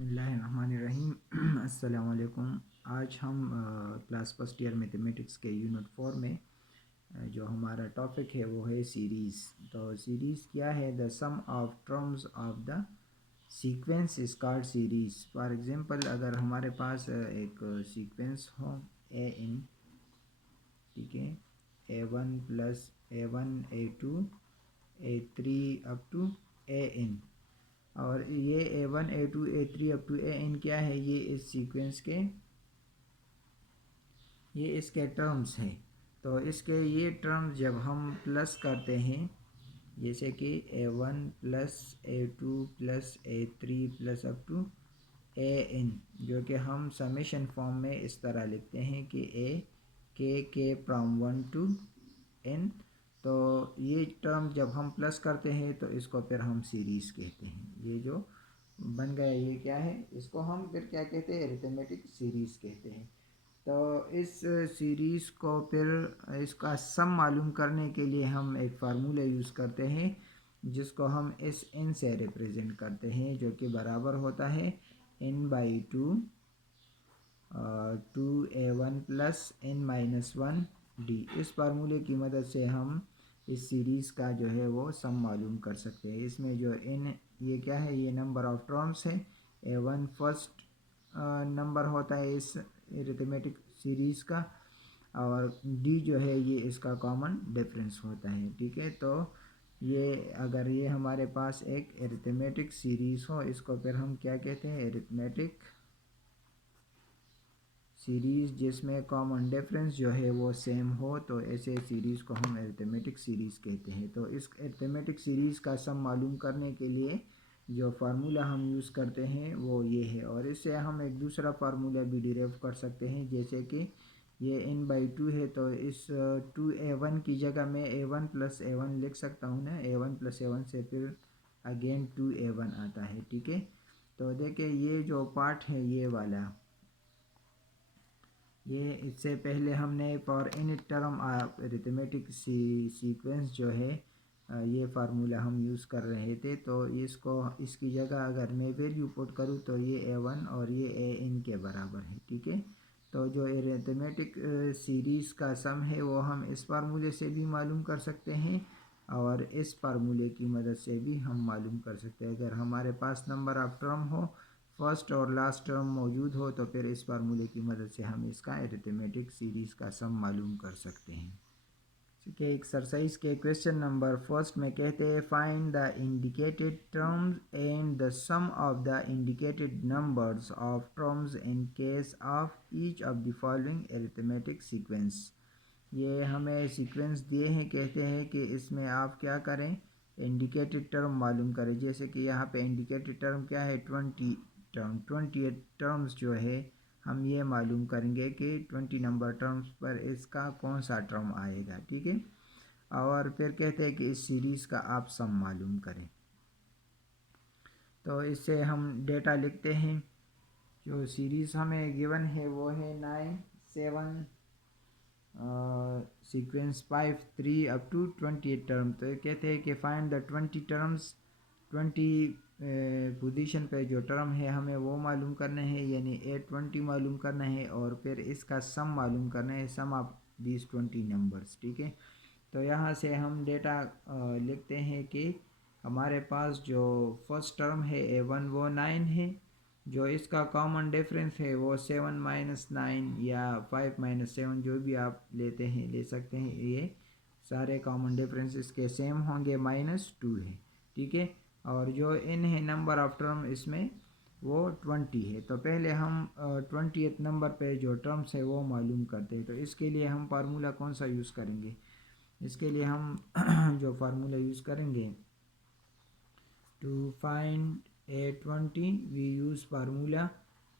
बिस्मिल्लाहिर्रहमानिर्रहीम अस्सलामुअलैकुम। आज हम क्लास फर्स्ट ईयर मैथमेटिक्स के यूनिट 4 में जो हमारा टॉपिक है वो है सीरीज़। तो सीरीज़ क्या है? The sum of terms of the sequence is called series. For example, अगर हमारे पास एक सीक्वेंस हो ए इन, ठीक है, A1 plus A1 A2 A3 up to A n, और ये A1 A2 A3 up to A N क्या है? ये इस सीक्वेंस के ये इसके टर्म्स हैं। तो इसके ये टर्म्स जब हम प्लस करते हैं, जैसे कि A1 plus A2 plus A3 plus up to A N, जो कि हम समेशन फॉर्म में इस तरह लिखते हैं कि ए के फ्रॉम 1 टू एन। तो ये टर्म जब हम प्लस करते हैं तो इसको फिर हम सीरीज़ कहते हैं। ये जो बन गया ये क्या है? इसको हम फिर क्या कहते हैं? अरिथमेटिक सीरीज़ कहते हैं। तो इस सीरीज़ को फिर इसका सम मालूम करने के लिए हम एक फार्मूला यूज़ करते हैं, जिसको हम इस एन से रिप्रेजेंट करते हैं, जो कि बराबर होता है n/2 2a1 plus n-1 D. इस फार्मूले की मदद से हम इस सीरीज़ का जो है वो सम मालूम कर सकते हैं। इसमें जो n ये क्या है? ये नंबर ऑफ टर्म्स है। A1 फर्स्ट नंबर होता है इस अरिथमेटिक सीरीज़ का, और डी जो है ये इसका कॉमन डिफरेंस होता है। ठीक है, तो ये अगर ये हमारे पास एक अरिथमेटिक सीरीज़ हो, इसको फिर हम क्या कहते हैं? अरिथमेटिक सीरीज़ जिसमें कॉमन डिफरेंस जो है वो सेम हो, तो ऐसे सीरीज़ को हम अरिथमेटिक सीरीज़ कहते हैं। तो इस अरिथमेटिक सीरीज़ का सम मालूम करने के लिए जो फार्मूला हम यूज़ करते हैं वो ये है, और इससे हम एक दूसरा फार्मूला भी डिराइव कर सकते हैं। जैसे कि ये n/2 है, तो इस 2a1 की जगह मैं a1 प्लस a1 लिख सकता हूँ ना। a1 प्लस a1 से फिर अगेन 2a1 आता है। ठीक है, तो देखिए ये जो पार्ट है ये वाला, ये इससे पहले हमने for any term arithmetic sequence जो है ये फार्मूला हम यूज़ कर रहे थे। तो इसको इसकी जगह अगर मैं वैल्यू पुट करूँ तो ये a1 और ये an के बराबर है। ठीक है, तो जो अरिथमेटिक सीरीज़ का सम है वो हम इस फार्मूले से भी मालूम कर सकते हैं, और इस फार्मूले की मदद से भी हम मालूम कर सकते हैं। अगर हमारे पास नंबर ऑफ टर्म हो, फर्स्ट और लास्ट टर्म मौजूद हो, तो फिर इस फार्मूले की मदद से हम इसका अरिथमेटिक सीरीज़ का सम मालूम कर सकते हैं। ठीक है, एक्सरसाइज के क्वेश्चन नंबर फर्स्ट में कहते हैं find the indicated terms and the sum of the indicated numbers of terms in case of each of the following arithmetic sequence. ये हमें सीक्वेंस दिए हैं, कहते हैं कि इसमें आप क्या करें? इंडिकेटेड टर्म मालूम करें। जैसे कि यहाँ पे इंडिकेटेड टर्म क्या है? 20 टर्म, 28 टर्म्स जो है हम ये मालूम करेंगे कि 20 नंबर टर्म्स पर इसका कौन सा टर्म आएगा। ठीक है, और फिर कहते हैं कि इस सीरीज़ का आप सम मालूम करें। तो इससे हम डेटा लिखते हैं। जो सीरीज़ हमें गिवन है वो है 9 7 सीक्वेंस 5 3 अप टू 28 टर्म। तो कहते हैं कि फाइंड द 20 टर्म्स, 20 पोजीशन पे जो टर्म है हमें वो मालूम करना है, यानी A20 मालूम करना है, और फिर इसका सम मालूम करना है, सम ऑफ दीज 20 नंबर्स। ठीक है, तो यहाँ से हम डेटा लिखते हैं कि हमारे पास जो फर्स्ट टर्म है A1 वो 9 है, जो इसका कॉमन डिफरेंस है वो 7-9 या 5-7, जो भी आप लेते हैं ले सकते हैं। ये सारे कॉमन डिफरेंस इसके सेम होंगे, -2 है। ठीक है, और जो n है नंबर ऑफ टर्म इसमें वो 20 है। तो पहले हम 20th नंबर पे जो टर्म्स है वो मालूम करते हैं। तो इसके लिए हम फार्मूला कौन सा यूज़ करेंगे? इसके लिए हम जो फार्मूला यूज़ करेंगे to find A20, we use formula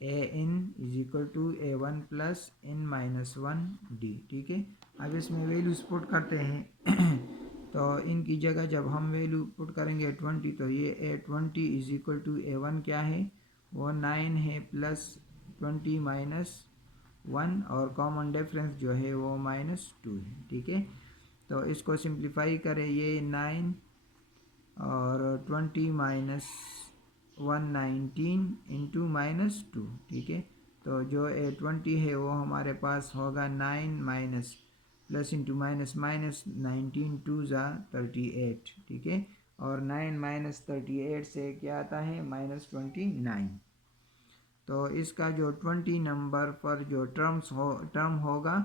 an is equal to a1 plus n-1 d। ठीक है, अब इसमें वैल्यूज पुट करते हैं तो इनकी जगह जब हम वैल्यू पुट करेंगे 20, तो ये A20 is equal to A1 क्या है? वो 9 है, प्लस 20-1, और कॉमन डिफरेंस जो है वो -2 है। ठीक है, तो इसको सिंप्लीफाई करें, ये 9 और 20 119 इंटू -2, ठीक है। तो जो 20 है वो हमारे पास होगा 9 minus plus into minus minus 19 two ज़ा 38, ठीक है। और 9 माइनस 38 से क्या आता है -29। तो इसका जो 20 नंबर पर जो टर्म होगा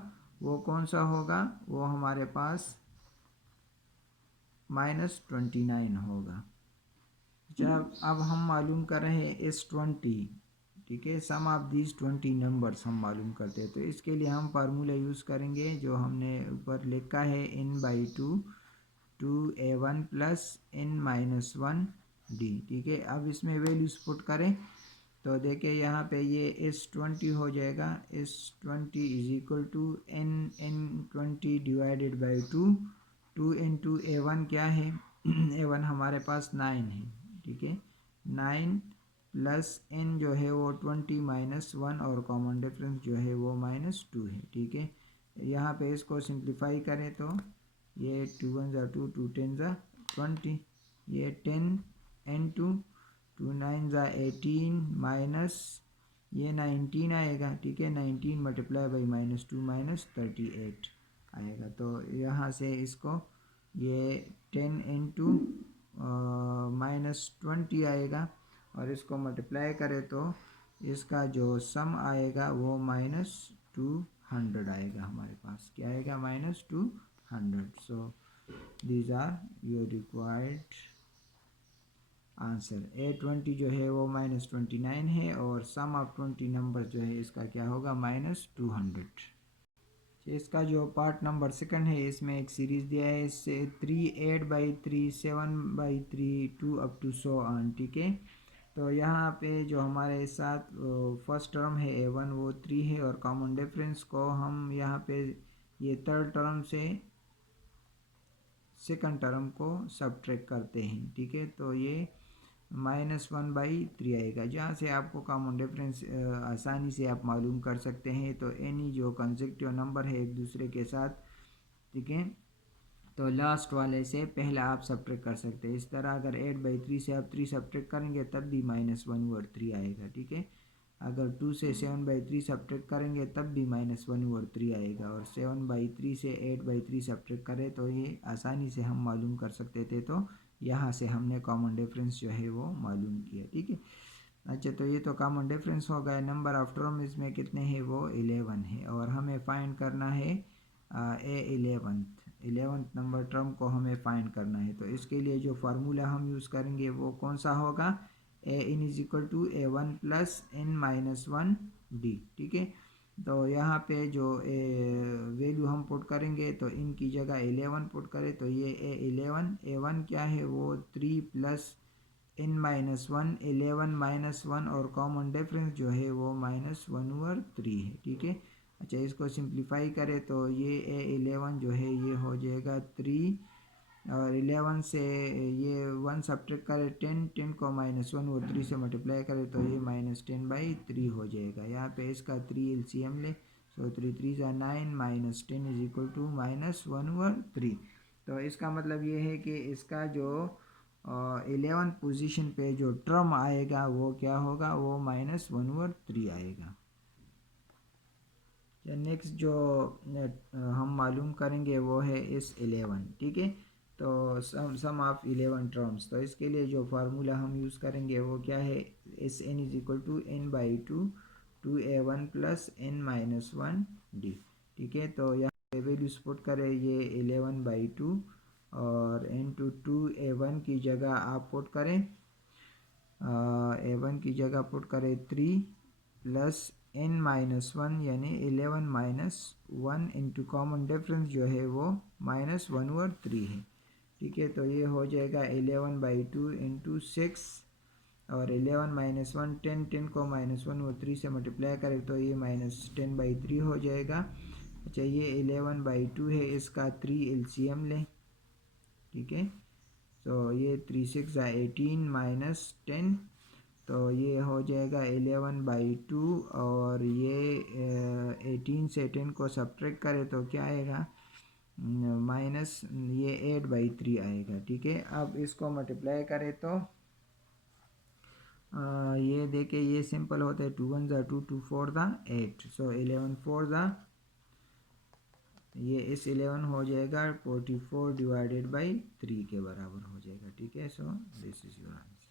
वो कौन सा होगा, वो हमारे पास -29 होगा। जब अब हम मालूम कर रहे हैं इस 20, ठीक है, सम ऑफ दीज 20 नंबर्स हम मालूम करते हैं। तो इसके लिए हम फार्मूला यूज़ करेंगे जो हमने ऊपर लिखा है n/2 2a1 plus n-1 d, ठीक है। अब इसमें वैल्यूज पुट करें तो देखिए यहाँ पे ये S20 हो जाएगा। S20 is equal to n20 divided by 2 into A1 क्या है A1 हमारे पास 9 है, ठीक है। 9 प्लस n जो है वो 20 -1 और कॉमन डिफरेंस जो है वो -2 है, ठीक है। यहाँ पे इसको सिंप्लीफाई करें तो ये 2 1 ज़ा 2 2 10 ज़ा 20, ये 10 n2 2 9 ज़ा 18 माइनस ये 19 आएगा, ठीक है। 19 मल्टीप्लाई बाई -2 -38 आएगा। तो यहाँ से इसको ये 10 इंटू -20 आएगा और इसको मल्टीप्लाई करें तो इसका जो सम आएगा वो -200 आएगा। हमारे पास क्या आएगा -200। So these are your required answer. A20 जो है वो -29 है और सम ऑफ 20 नंबर जो है इसका क्या होगा -200। इसका जो पार्ट नंबर सेकंड है इसमें एक सीरीज़ दिया है, इससे 3 8/3 7/3 2 अप टू सो ऑन, ठीक है। तो यहाँ पे जो हमारे साथ फर्स्ट टर्म है A1 वो 3 है और कॉमन डिफरेंस को हम यहाँ पे ये थर्ड टर्म से सेकंड टर्म को सब्ट्रैक्ट करते हैं, ठीक है। तो ये -1/3 आएगा। जहाँ से आपको कॉमन डिफरेंस आसानी से आप मालूम कर सकते हैं। तो एनी जो कंसेक्टिव नंबर है एक दूसरे के साथ, ठीक है, तो लास्ट वाले से पहले आप सब्ट्रैक्ट कर सकते हैं। इस तरह अगर 8/3 से आप 3 सब्ट्रैक्ट करेंगे तब भी -1/3 आएगा, ठीक है। अगर 2 से 7/3 सब्ट्रैक्ट करेंगे तब भी -1/3 आएगा। और 7/3 से 8/3 सब्ट्रैक्ट करें तो ये आसानी से हम मालूम कर सकते थे। तो यहाँ से हमने कॉमन डिफरेंस जो है वो मालूम किया, ठीक है। अच्छा, तो ये तो कॉमन डिफरेंस हो गया। नंबर ऑफ टर्म इसमें कितने हैं, वो 11 है और हमें फाइंड करना है इलेवंथ नंबर टर्म को हमें फाइंड करना है। तो इसके लिए जो फार्मूला हम यूज़ करेंगे वो कौन सा होगा, A(n) is equal to A1 plus n-1 d, ठीक है। तो यहाँ पे जो वैल्यू हम पुट करेंगे तो इनकी जगह 11 पुट करें तो ये A1 क्या है वो 3 प्लस n-1 11 -1 और कॉमन डिफरेंस जो है वो -1/3 है, ठीक है। अच्छा, इसको सिंप्लीफाई करें तो ये A11 जो है ये हो जाएगा 3 और 11 से ये 1 सब्ट्रैक्ट करें 10 को -1 और 3 से मल्टीप्लाई करें तो ये -10/3 हो जाएगा। यहाँ पे इसका 3 LCM ले, सो 3 3 ज़ा 9 -10 इज इक्वल टू -1/3। तो इसका मतलब ये है कि इसका जो 11 पोजीशन पे जो टर्म आएगा वो क्या होगा, वो -1/3 आएगा। नेक्स्ट जो हम मालूम करेंगे वो है इस 11, ठीक है। तो सम ऑफ 11 टर्म्स, तो इसके लिए जो फार्मूला हम यूज़ करेंगे वो क्या है, Sn is equal to n/2 2a1 plus n-1 d, ठीक है। तो यहाँ पे वैल्यूज पुट करें ये 11/2 और n to 2a1 की जगह आप पुट करें A1 की जगह पुट करें 3 प्लस n-1 यानी 11 -1 इंटू कॉमन डिफरेंस जो है वो -1/3 है, ठीक है। तो ये हो जाएगा 11/2 इंटू 6 और 11 -1 10 को -1/3 से मल्टीप्लाई करें तो ये -10/3 हो जाएगा। अच्छा, ये 11/2 है, इसका 3 LCM लें, ठीक है। तो ये 3 6 ज़ा 18 -10 तो ये हो जाएगा 11/2 और ये 18 से 10 को सब्ट्रैक्ट करें तो क्या आएगा माइनस ये 8/3 आएगा, ठीक है। अब इसको मल्टीप्लाई करें तो ये देखे ये सिंपल होते हैं, 2 1 2 2 4 8, सो 11 4 ये इस 11 हो जाएगा 44 डिवाइडेड बाई 3 के बराबर हो जाएगा। ठीक है, so this is your answer.